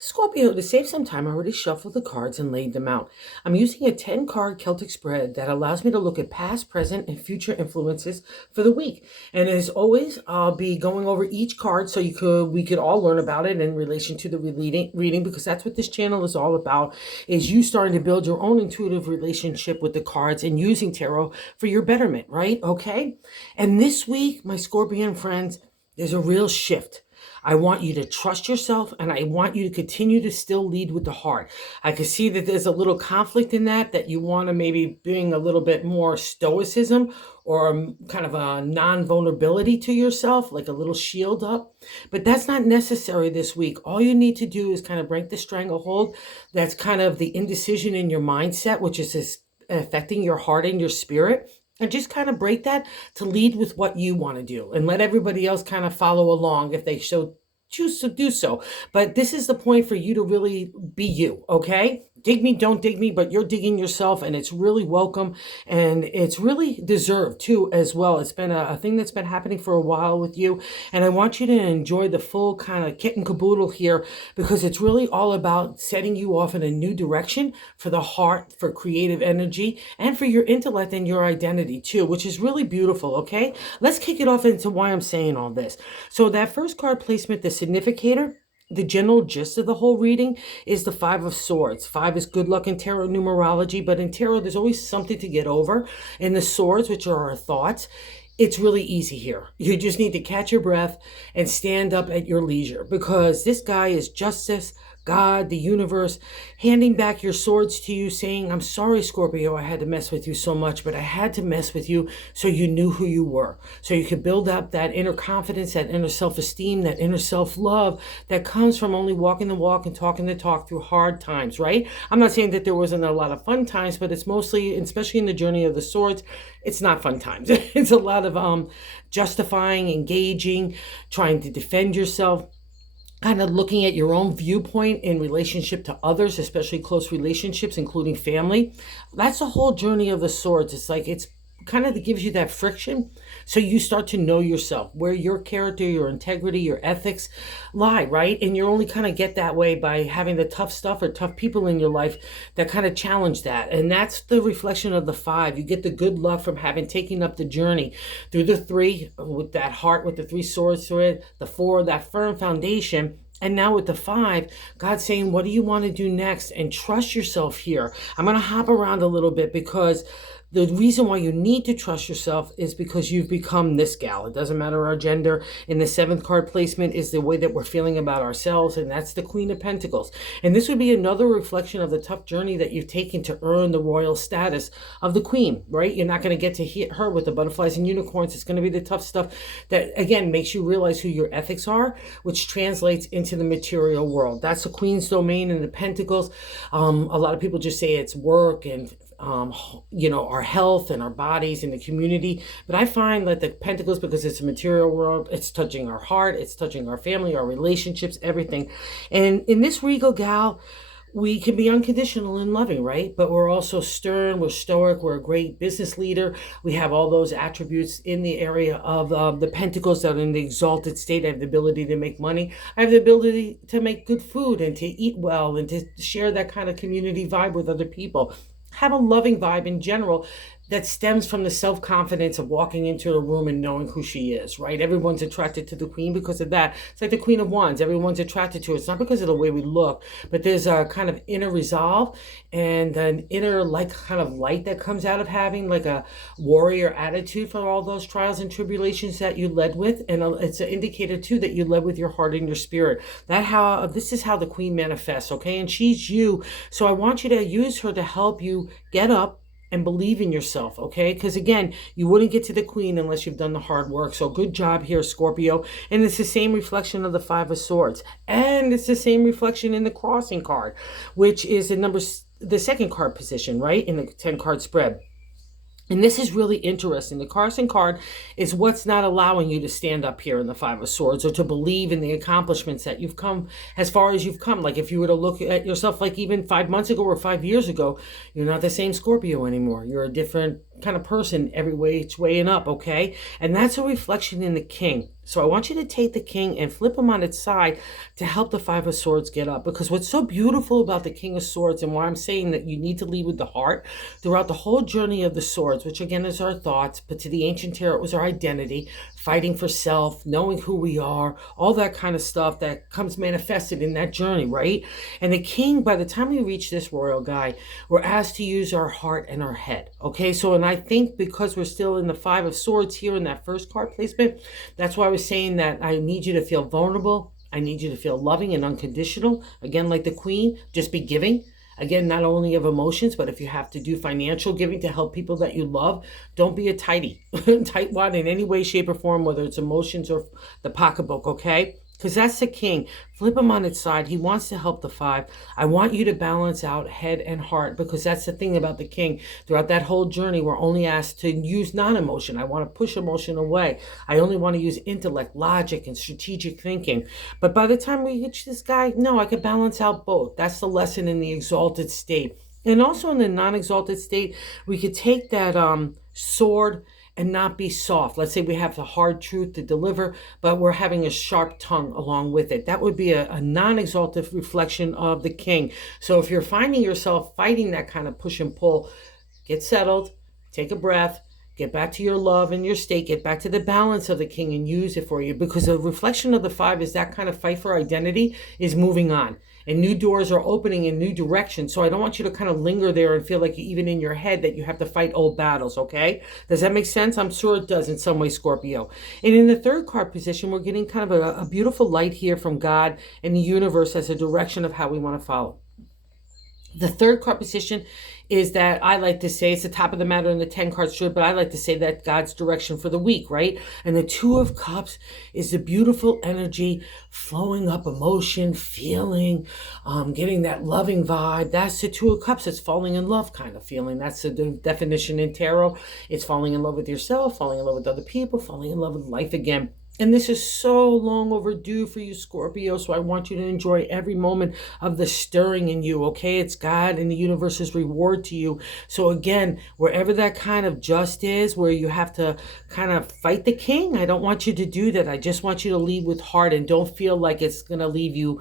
Scorpio, to save some time, I already shuffled the cards and laid them out. I'm using a 10 card Celtic spread that allows me to look at past, present, and future influences for the week. And as always, I'll be going over each card so we could all learn about it in relation to the reading, because that's what this channel is all about, is you starting to build your own intuitive relationship with the cards and using tarot for your betterment, right? Okay? And this week, my Scorpion friends, there's a real shift. I want you to trust yourself, and I want you to continue to still lead with the heart. I can see that there's a little conflict in that you want to maybe bring a little bit more stoicism or kind of a non-vulnerability to yourself, like a little shield up. But that's not necessary this week. All you need to do is kind of break the stranglehold. That's kind of the indecision in your mindset, which is affecting your heart and your spirit. And just kind of break that to lead with what you want to do and let everybody else kind of follow along if they choose to do so. But this is the point for you to really be you, okay? Dig me, don't dig me, but you're digging yourself, and it's really welcome, and it's really deserved too as well. It's been a thing that's been happening for a while with you, and I want you to enjoy the full kind of kit and caboodle here, because it's really all about setting you off in a new direction for the heart, for creative energy, and for your intellect and your identity too, which is really beautiful, okay? Let's kick it off into why I'm saying all this. So that first card placement, the significator, the general gist of the whole reading is the Five of Swords. Five is good luck in tarot numerology, but in tarot, there's always something to get over. And the swords, which are our thoughts, it's really easy here. You just need to catch your breath and stand up at your leisure, because this guy is justice, God, the universe, handing back your swords to you, saying, I'm sorry, Scorpio, I had to mess with you so much, but I had to mess with you so you knew who you were, so you could build up that inner confidence, that inner self-esteem, that inner self-love that comes from only walking the walk and talking the talk through hard times, right? I'm not saying that there wasn't a lot of fun times, but it's mostly, especially in the journey of the swords, it's not fun times. It's a lot of justifying, engaging, trying to defend yourself, kind of looking at your own viewpoint in relationship to others, especially close relationships, including family. That's the whole journey of the swords. It's kind of gives you that friction, so you start to know yourself, where your character, your integrity, your ethics lie, right? And you only kind of get that way by having the tough stuff or tough people in your life that kind of challenge that. And that's the reflection of the five. You get the good luck from having taken up the journey through the three, with that heart, with the three swords through it, the four, that firm foundation. And now with the five, God's saying, what do you want to do next? And trust yourself here. I'm going to hop around a little bit, because the reason why you need to trust yourself is because you've become this gal. It doesn't matter our gender. In the seventh card placement is the way that we're feeling about ourselves, and that's the Queen of Pentacles. And this would be another reflection of the tough journey that you've taken to earn the royal status of the Queen, right? You're not going to get to hit her with the butterflies and unicorns. It's going to be the tough stuff that, again, makes you realize who your ethics are, which translates into the material world. That's the Queen's domain in the Pentacles. A lot of people just say it's work and our health and our bodies and the community. But I find that the Pentacles, because it's a material world, it's touching our heart, it's touching our family, our relationships, everything. And in this regal gal, we can be unconditional and loving, right? But we're also stern, we're stoic, we're a great business leader. We have all those attributes in the area of the Pentacles that are in the exalted state. I have the ability to make money. I have the ability to make good food and to eat well and to share that kind of community vibe with other people. Have a loving vibe in general that stems from the self-confidence of walking into a room and knowing who she is, right? Everyone's attracted to the Queen because of that. It's like the Queen of Wands. Everyone's attracted to her. It's not because of the way we look, but there's a kind of inner resolve and an inner kind of light that comes out of having like a warrior attitude for all those trials and tribulations that you led with. And it's an indicator too that you led with your heart and your spirit. This is how the Queen manifests, okay? And she's you. So I want you to use her to help you get up and believe in yourself, okay? Because again, you wouldn't get to the Queen unless you've done the hard work. So good job here, Scorpio. And it's the same reflection of the Five of Swords. And it's the same reflection in the crossing card, which is the second card position, right? In the 10 card spread. And this is really interesting. The crossing card is what's not allowing you to stand up here in the Five of Swords or to believe in the accomplishments that you've come as far as you've come. Like if you were to look at yourself like even 5 months ago or 5 years ago, you're not the same Scorpio anymore. You're a different kind of person every way it's weighing up, okay? And that's a reflection in the King. So I want you to take the king and flip him on its side to help the five of swords get up. Because what's so beautiful about the king of swords, and why I'm saying that you need to lead with the heart throughout the whole journey of the swords, which again is our thoughts, but to the ancient tarot it was our identity, fighting for self, knowing who we are, all that kind of stuff that comes manifested in that journey, right? And the king, by the time we reach this royal guy, we're asked to use our heart and our head. Okay, so and I think because we're still in the five of swords here in that first card placement, that's why I was saying that I need you to feel vulnerable. I need you to feel loving and unconditional. Again, like the queen, just be giving. Again, not only of emotions, but if you have to do financial giving to help people that you love, don't be a tighty, tightwad in any way, shape, or form, whether it's emotions or the pocketbook, okay? Because that's the king. Flip him on its side. He wants to help the five. I want you to balance out head and heart, because that's the thing about the king. Throughout that whole journey, we're only asked to use non-emotion. I want to push emotion away. I only want to use intellect, logic, and strategic thinking. But by the time we reach this guy, no, I could balance out both. That's the lesson in the exalted state. And also in the non-exalted state, we could take that sword and not be soft. Let's say we have the hard truth to deliver, but we're having a sharp tongue along with it. That would be a non-exalted reflection of the king. So if you're finding yourself fighting that kind of push and pull, get settled, take a breath, get back to your love and your state, get back to the balance of the king and use it for you, because the reflection of the five is that kind of fight for identity is moving on. And new doors are opening in new directions. So I don't want you to kind of linger there and feel like even in your head that you have to fight old battles, okay? Does that make sense? I'm sure it does in some way, Scorpio. And in the third card position, we're getting kind of a beautiful light here from God and the universe as a direction of how we want to follow. The third card position is that I like to say, it's the top of the matter in the 10 card string, but I like to say that God's direction for the week, right? And the Two of Cups is the beautiful energy flowing up, emotion, feeling, getting that loving vibe. That's the Two of Cups. It's falling in love kind of feeling. That's the definition in tarot. It's falling in love with yourself, falling in love with other people, falling in love with life again. And this is so long overdue for you, Scorpio, so I want you to enjoy every moment of the stirring in you, okay? It's God and the universe's reward to you. So again, wherever that kind of just is, where you have to kind of fight the king, I don't want you to do that. I just want you to lead with heart and don't feel like it's going to leave you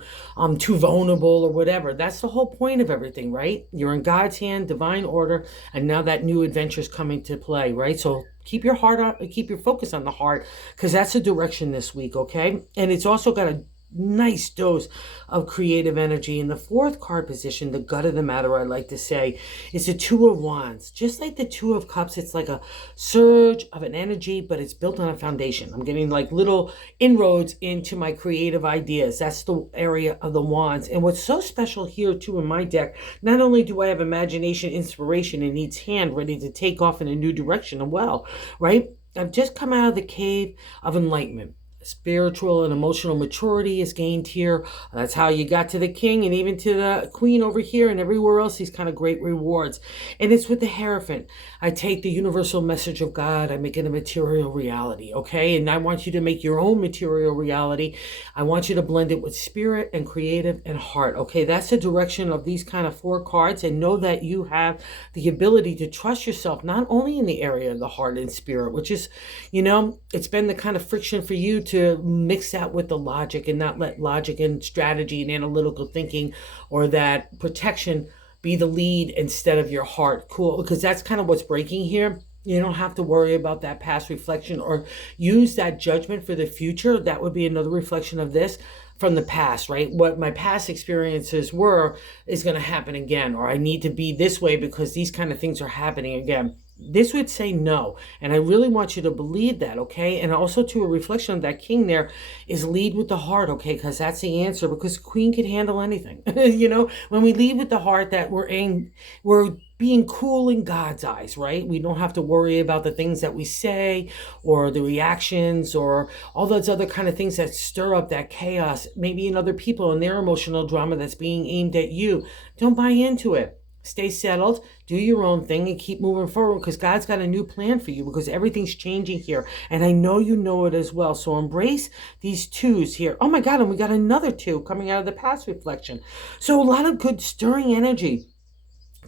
too vulnerable or whatever. That's the whole point of everything, right? You're in God's hand, divine order, and now that new adventure's coming to play, right? So keep your heart on, keep your focus on the heart, because that's the direction this week, okay? And it's also got a nice dose of creative energy. In the fourth card position, the gut of the matter, I like to say, is the Two of Wands. Just like the Two of Cups, it's like a surge of an energy, but it's built on a foundation. I'm getting like little inroads into my creative ideas. That's the area of the wands. And what's so special here too in my deck, not only do I have imagination, inspiration in each hand ready to take off in a new direction as well, right? I've just come out of the cave of enlightenment. Spiritual and emotional maturity is gained here. That's how you got to the king and even to the queen over here and everywhere else, these kind of great rewards. And it's with the Hierophant. I take the universal message of God, I make it a material reality, okay? And I want you to make your own material reality. I want you to blend it with spirit and creative and heart, okay? That's the direction of these kind of four cards. And know that you have the ability to trust yourself, not only in the area of the heart and spirit, which is, you know, it's been the kind of friction for you to mix that with the logic and not let logic and strategy and analytical thinking or that protection be the lead instead of your heart. Cool, because that's kind of what's breaking here. You don't have to worry about that past reflection or use that judgment for the future. That would be another reflection of this from the past, right? What my past experiences were is going to happen again, or I need to be this way because these kind of things are happening again. This would say no. And I really want you to believe that, okay? And also to a reflection of that king there is lead with the heart, okay? Because that's the answer, because the queen could handle anything. You know, when we lead with the heart, that we're being cool in God's eyes, right? We don't have to worry about the things that we say or the reactions or all those other kind of things that stir up that chaos, maybe in other people and their emotional drama that's being aimed at you. Don't buy into it. Stay settled, do your own thing, and keep moving forward, because God's got a new plan for you, because everything's changing here. And I know you know it as well. So embrace these twos here. Oh my God, and we got another two coming out of the past reflection. So a lot of good stirring energy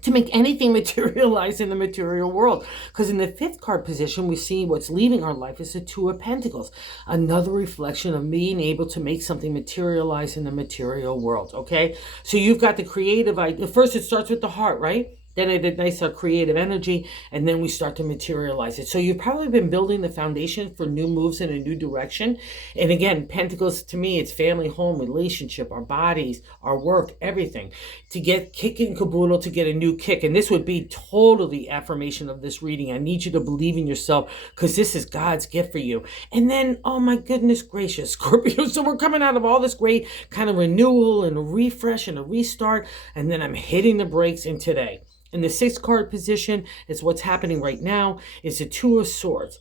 to make anything materialize in the material world. Because in the fifth card position, we see what's leaving our life is the Two of Pentacles, another reflection of being able to make something materialize in the material world. Okay, so you've got the creative idea. First, it starts with the heart, right? Then it ignites our creative energy, and then we start to materialize it. So you've probably been building the foundation for new moves in a new direction. And again, Pentacles, to me, it's family, home, relationship, our bodies, our work, everything. To get kick and caboodle, to get a new kick. And this would be totally affirmation of this reading. I need you to believe in yourself, because this is God's gift for you. And then, oh my goodness gracious, Scorpio. So we're coming out of all this great kind of renewal and a refresh and a restart. And then I'm hitting the brakes in today. In the sixth card position is what's happening right now. Is the Two of Swords.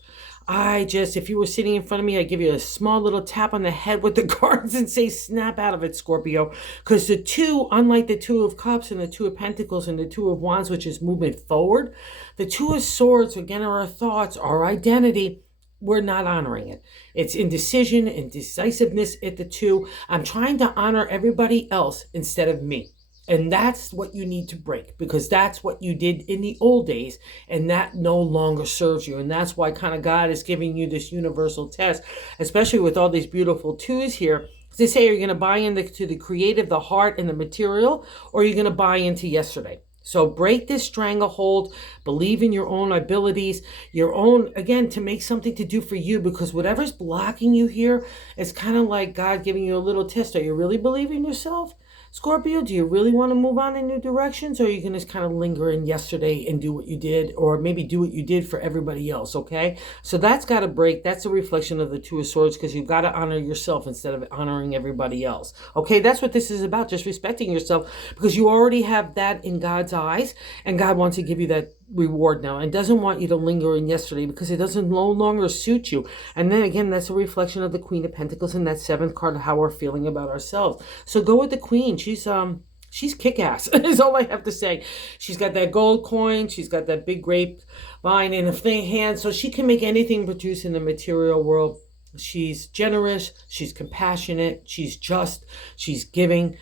If you were sitting in front of me, I'd give you a small little tap on the head with the cards and say, snap out of it, Scorpio. Because the two, unlike the Two of Cups and the Two of Pentacles and the Two of Wands, which is movement forward, the Two of Swords, again, are our thoughts, our identity. We're not honoring it. It's indecision, indecisiveness at the two. I'm trying to honor everybody else instead of me. And that's what you need to break, because that's what you did in the old days, and that no longer serves you. And that's why kind of God is giving you this universal test, especially with all these beautiful twos here. They say, are you going to buy into the creative, the heart, and the material, or are you going to buy into yesterday? So break this stranglehold, believe in your own abilities, your own, again, to make something to do for you, because whatever's blocking you here is kind of like God giving you a little test. Are you really believing in yourself? Scorpio, do you really want to move on in new directions, or are you going to kind of linger in yesterday and do what you did, or maybe do what you did for everybody else, okay? So that's got to break. That's a reflection of the Two of Swords, because you've got to honor yourself instead of honoring everybody else, okay? That's what this is about, just respecting yourself, because you already have that in God's eyes, and God wants to give you that reward now, and doesn't want you to linger in yesterday, because it doesn't no longer suit you. And then again, that's a reflection of the Queen of Pentacles in that seventh card, of how we're feeling about ourselves. So go with the Queen. She's kick-ass is all I have to say. She's got that gold coin, she's got that big grape vine in her hand, so she can make anything produce in the material world. She's generous, she's compassionate, she's just, she's giving.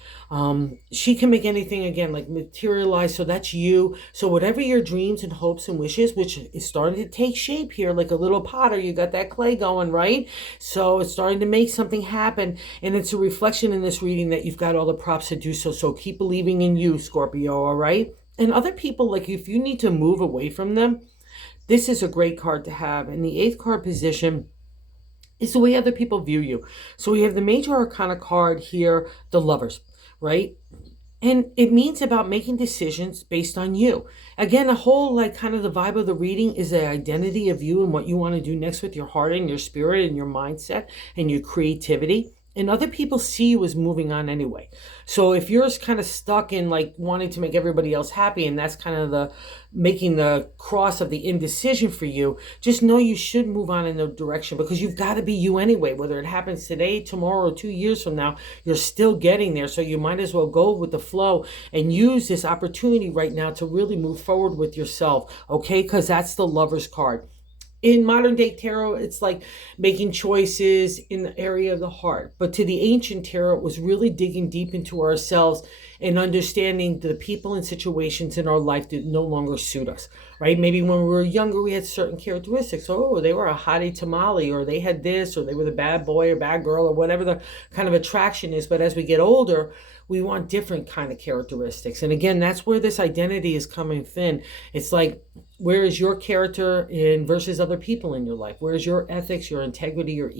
She can make anything, again, like materialize. So that's you. So whatever your dreams and hopes and wishes, which is starting to take shape here, like a little potter, you got that clay going, right? So it's starting to make something happen. And it's a reflection in this reading that you've got all the props to do so. So keep believing in you, Scorpio, all right? And other people, like if you need to move away from them, this is a great card to have. In the eighth card position, is the way other people view you. So we have the major arcana card here, the Lovers, right? And it means about making decisions based on you. Again, the whole, like, kind of the vibe of the reading is the identity of you and what you want to do next with your heart and your spirit and your mindset and your creativity. And other people see you as moving on anyway. So if you're kind of stuck in like wanting to make everybody else happy, and that's kind of the making the cross of the indecision for you, just know you should move on in the direction, because you've got to be you anyway. Whether it happens today, tomorrow, or 2 years from now, you're still getting there. So you might as well go with the flow and use this opportunity right now to really move forward with yourself, okay? Because that's the Lover's card. In modern day tarot, it's like making choices in the area of the heart. But to the ancient tarot, it was really digging deep into ourselves and understanding the people and situations in our life that no longer suit us, right? Maybe when we were younger, we had certain characteristics. Oh, they were a hottie tamale, or they had this, or they were the bad boy or bad girl, or whatever the kind of attraction is. But as we get older, we want different kind of characteristics. And again, that's where this identity is coming thin. It's like, where is your character in versus other people in your life? Where's your ethics, your integrity, your,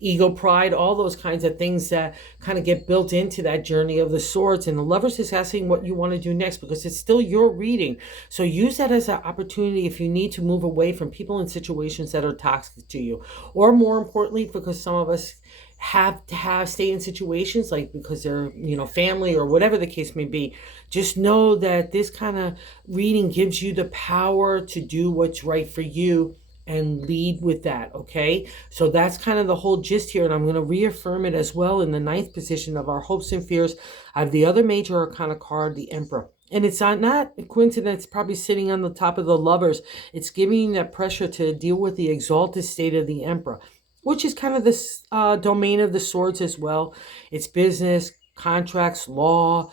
ego, pride, all those kinds of things that kind of get built into that journey of the swords. And the Lovers is asking what you want to do next, because it's still your reading. So use that as an opportunity if you need to move away from people and situations that are toxic to you. Or more importantly, because some of us have to stay in situations like because they're family or whatever the case may be, just know that this kind of reading gives you the power to do what's right for you and lead with that, okay? So that's kind of the whole gist here, and I'm going to reaffirm it as well in the ninth position of our hopes and fears. I have the other major arcana card, the Emperor. And it's not a coincidence, probably sitting on the top of the Lovers. It's giving you that pressure to deal with the exalted state of the Emperor, which is kind of this domain of the swords as well. It's business, contracts, law,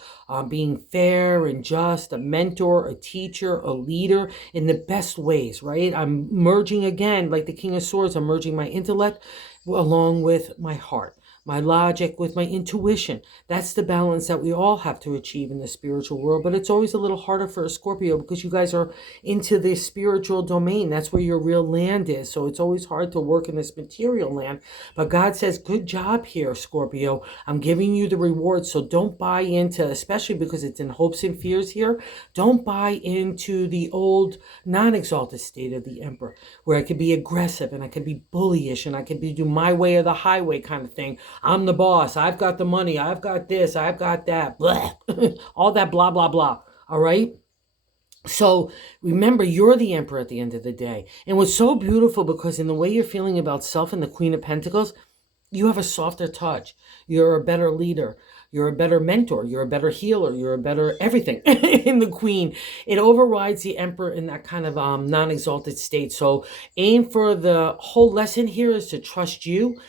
being fair and just, a mentor, a teacher, a leader in the best ways, right? I'm merging again, like the King of Swords, I'm merging my intellect along with my heart, my logic with my intuition. That's the balance that we all have to achieve in the spiritual world. But it's always a little harder for a Scorpio because you guys are into the spiritual domain. That's where your real land is. So it's always hard to work in this material land. But God says, good job here, Scorpio. I'm giving you the reward. So don't buy into, especially because it's in hopes and fears here, don't buy into the old non-exalted state of the Emperor, where I could be aggressive and I could be bullyish and I could be do my way or the highway kind of thing. I'm the boss. I've got the money. I've got this. I've got that. Blah. All that blah, blah, blah. All right? So remember, you're the emperor at the end of the day. And what's so beautiful, because in the way you're feeling about self and the Queen of Pentacles, you have a softer touch. You're a better leader. You're a better mentor. You're a better healer. You're a better everything in the Queen. It overrides the Emperor in that kind of non-exalted state. So aim for the whole lesson here is to trust you.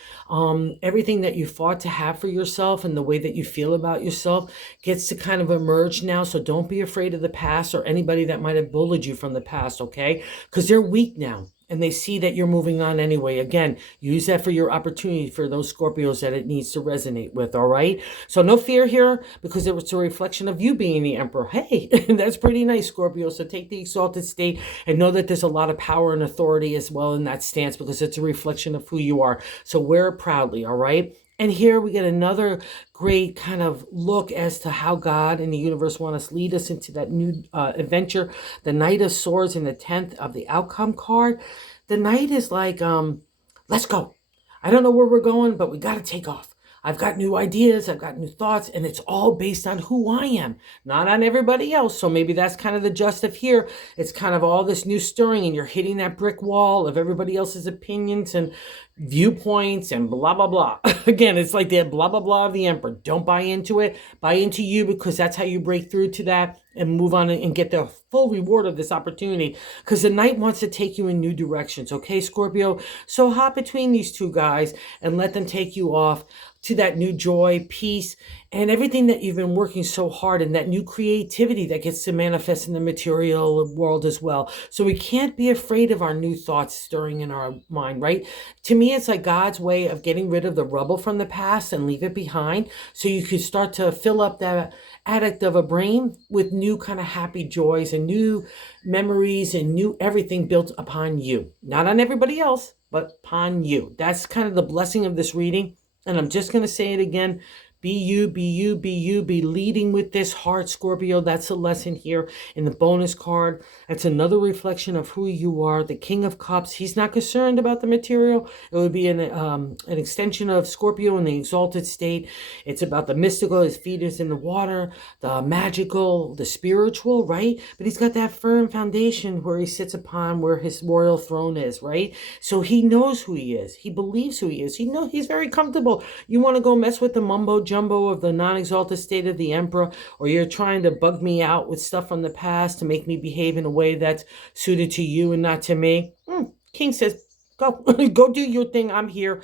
Everything that you fought to have for yourself and the way that you feel about yourself gets to kind of emerge now. So don't be afraid of the past or anybody that might have bullied you from the past, okay? Because they're weak now. And they see that you're moving on anyway. Again, use that for your opportunity for those Scorpios that it needs to resonate with, all right? So no fear here, because it was a reflection of you being the Emperor. Hey, that's pretty nice, Scorpio. So take the exalted state and know that there's a lot of power and authority as well in that stance, because it's a reflection of who you are. So wear it proudly, all right? And here we get another great kind of look as to how God and the universe want us lead us into that new adventure. The Knight of Swords in the 10th of the outcome card. The Knight is like, let's go. I don't know where we're going, but we got to take off. I've got new ideas, I've got new thoughts, and it's all based on who I am, not on everybody else. So maybe that's kind of the gist of here. It's kind of all this new stirring, and you're hitting that brick wall of everybody else's opinions and viewpoints and blah, blah, blah. Again, it's like the blah, blah, blah of the Emperor. Don't buy into it. Buy into you, because that's how you break through to that and move on and get the full reward of this opportunity, because the Knight wants to take you in new directions. Okay, Scorpio? So hop between these two guys and let them take you off to that new joy, peace, and everything that you've been working so hard, and that new creativity that gets to manifest in the material world as well. So we can't be afraid of our new thoughts stirring in our mind, right? To me, it's like God's way of getting rid of the rubble from the past and leave it behind, so you can start to fill up that attic of a brain with new kind of happy joys and new memories and new everything built upon you. Not on everybody else, but upon you. That's kind of the blessing of this reading. And I'm just going to say it again. Be you, be you, be you, be leading with this heart, Scorpio. That's a lesson here in the bonus card. That's another reflection of who you are. The King of Cups, he's not concerned about the material. It would be an extension of Scorpio in the exalted state. It's about the mystical. His feet is in the water, the magical, the spiritual, right? But he's got that firm foundation where he sits upon where his royal throne is, right? So he knows who he is. He believes who he is. He knows he's very comfortable. You want to go mess with the mumbo jumbo of the non-exalted state of the Emperor, or you're trying to bug me out with stuff from the past to make me behave in a way that's suited to you and not to me. King says, go, go do your thing. I'm here.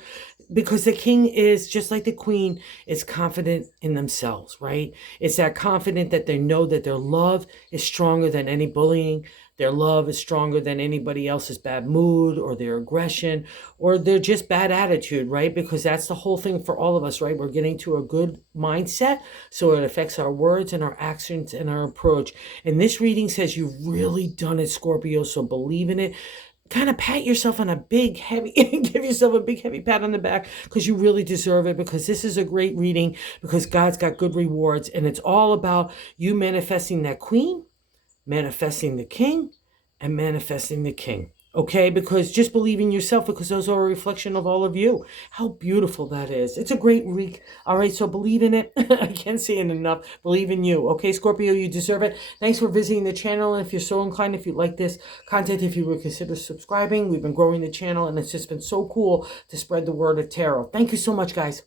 Because the king is just like the queen, is confident in themselves, right? It's that confident that they know that their love is stronger than any bullying. Their love is stronger than anybody else's bad mood or their aggression or their just bad attitude, right? Because that's the whole thing for all of us, right? We're getting to a good mindset, so it affects our words and our actions and our approach. And this reading says you've really done it, Scorpio, so believe in it. Kind of pat yourself on a big, heavy, give yourself a big, heavy pat on the back, because you really deserve it, because this is a great reading, because God's got good rewards, and it's all about you manifesting that queen, manifesting the king, and manifesting the king. Okay, because just believe in yourself, because those are a reflection of all of you. How beautiful that is. It's a great week. All right, so believe in it. I can't say it enough. Believe in you. Okay, Scorpio, you deserve it. Thanks for visiting the channel. And if you're so inclined, if you like this content, if you would consider subscribing. We've been growing the channel, and it's just been so cool to spread the word of tarot. Thank you so much, guys.